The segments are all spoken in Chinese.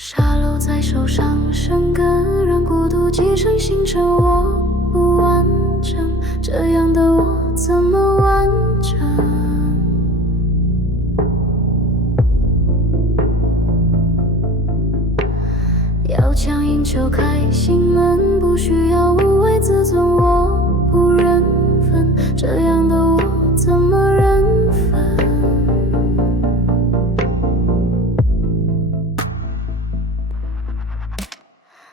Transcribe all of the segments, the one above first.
沙漏在手上生根，让孤独继承形成我不完整，这样的我怎么完整？要强硬就开心门，不需要无谓自尊，我不认分，这样的我怎么认分？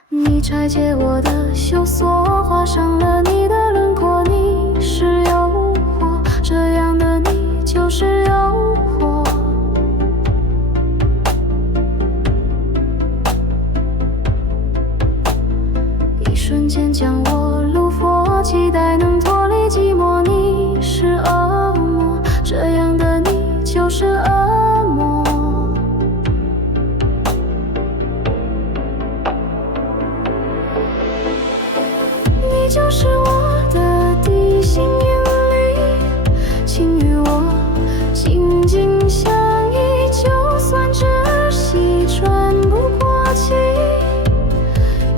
你拆解我的羞涩，画上了你的轮廓，你是诱惑，这样的你就是诱惑。一瞬间将我虏获，期待能脱离寂寞，你是恶魔，这样的你就是恶魔。你就是我的地心引力，请与我紧紧相依，就算窒息喘不过气，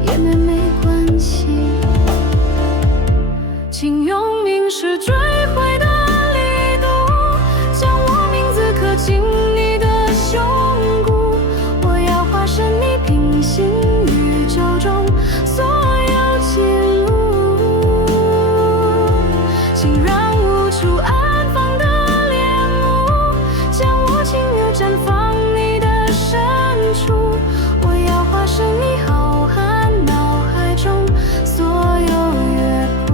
也没关系。请用凝视追回的力度，将我名字刻进你的胸骨，我要化身你平行宇宙中所有记录。请让无处安放的恋慕，将我情欲绽放你的深处，我要化身你浩瀚脑海中所有乐谱。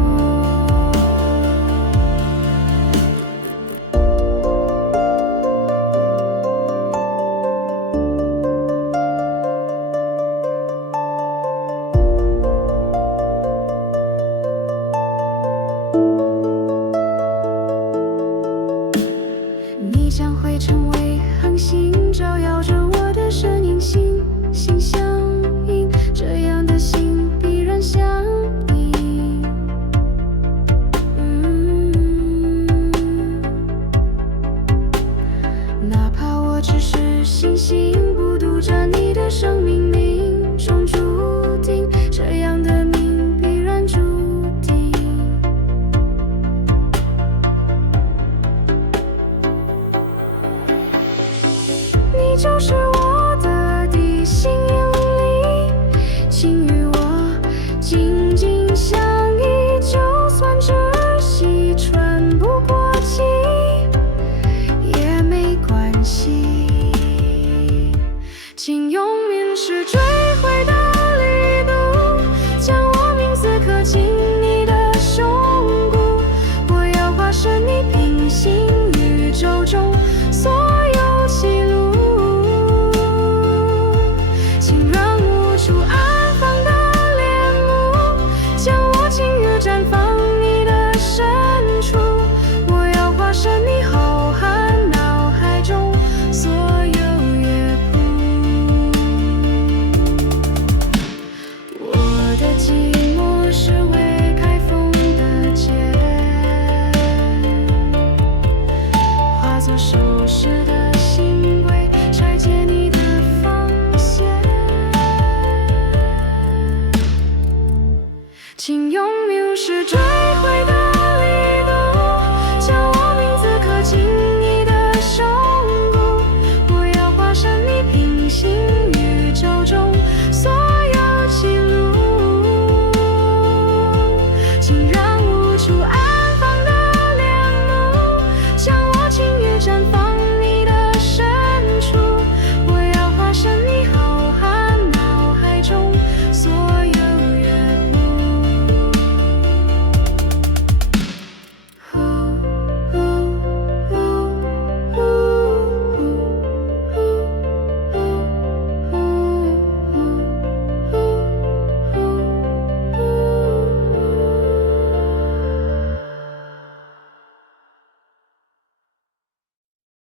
你将会成为恒星，照耀着我的身影，心心相印，这样的心必然相依。哪怕我只是星星，不读着你的生命，命中注定，这样的命必然注定。你就是我的地心引力，请与我紧紧相依，就算窒息喘不过气，也没关系。请用